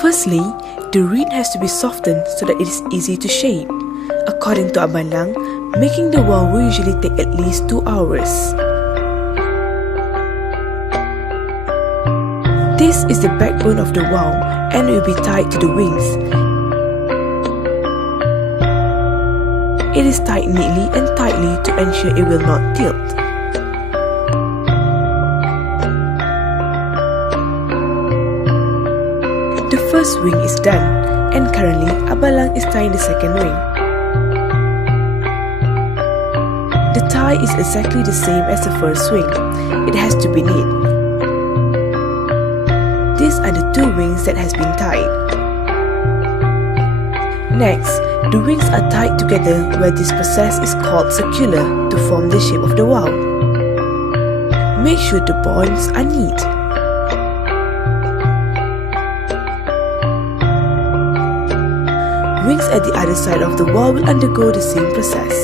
Firstly, the reed has to be softened so that it is easy to shape. According to Abang Lang, making the wau will usually take at least 2 hours. This is the backbone of the wau and will be tied to the wings. It is tied neatly and tightly to ensure it will not tilt. The first wing is done, and currently Abang Lang is tying the second wing. The tie is exactly the same as the first wing. It has to be neat. These are the 2 wings that has been tied. Next, the wings are tied together where this process is called circular to form the shape of the wau. Make sure the bonds are neat. Wings at the other side of the wau will undergo the same process.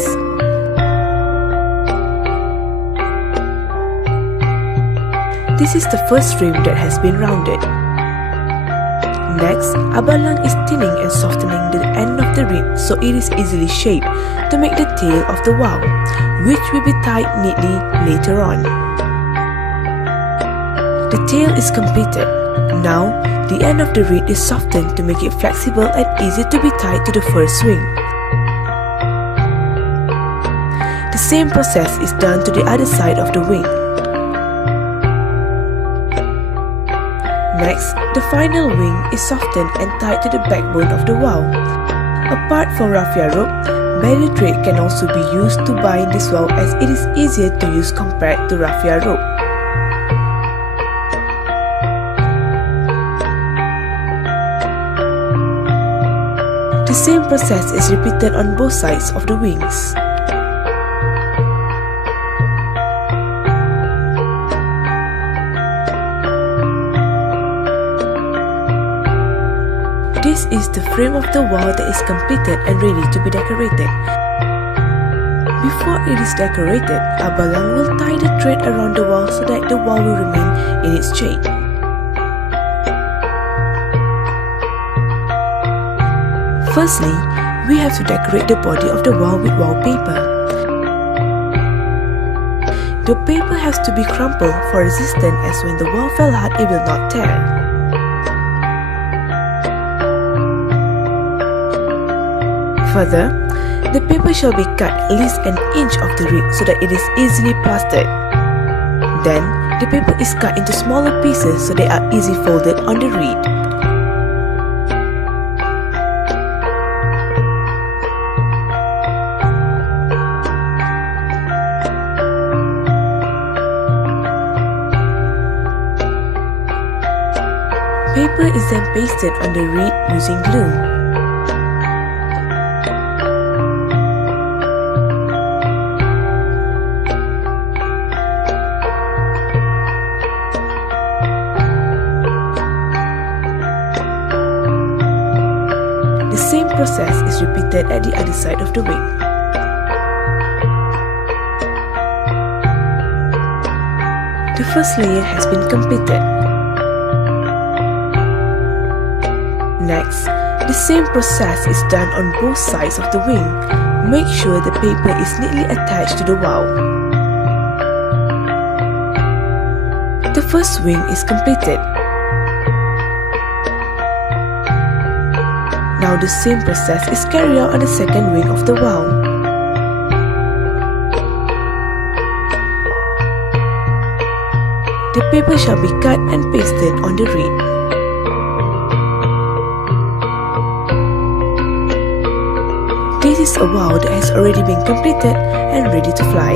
This is the first rim that has been rounded. Next, Abang Lang is thinning and softening the end of the reed so it is easily shaped to make the tail of the wau, which will be tied neatly later on. The tail is completed. Now, the end of the reed is softened to make it flexible and easy to be tied to the first wing. The same process is done to the other side of the wing. Next, the final wing is softened and tied to the backbone of the wau. Apart from raffia rope, barrier thread can also be used to bind this wau as it is easier to use compared to raffia rope. The same process is repeated on both sides of the wings. This is the frame of the wau that is completed and ready to be decorated. Before it is decorated, Abang Lang will tie the thread around the wau so that the wau will remain in its shape. Firstly, we have to decorate the body of the wau with wallpaper. The paper has to be crumpled for resistance as when the wau fell hard it will not tear. Further, the paper shall be cut at least an inch off the reed so that it is easily plastered. Then, the paper is cut into smaller pieces so they are easily folded on the reed. Paper is then pasted on the reed using glue. The same process is repeated at the other side of the wing. The first layer has been completed. Next, the same process is done on both sides of the wing. Make sure the paper is neatly attached to the wau. The first wing is completed. Now the same process is carried out on the second wing of the wau. The paper shall be cut and pasted on the reed. This is a wau that has already been completed and ready to fly.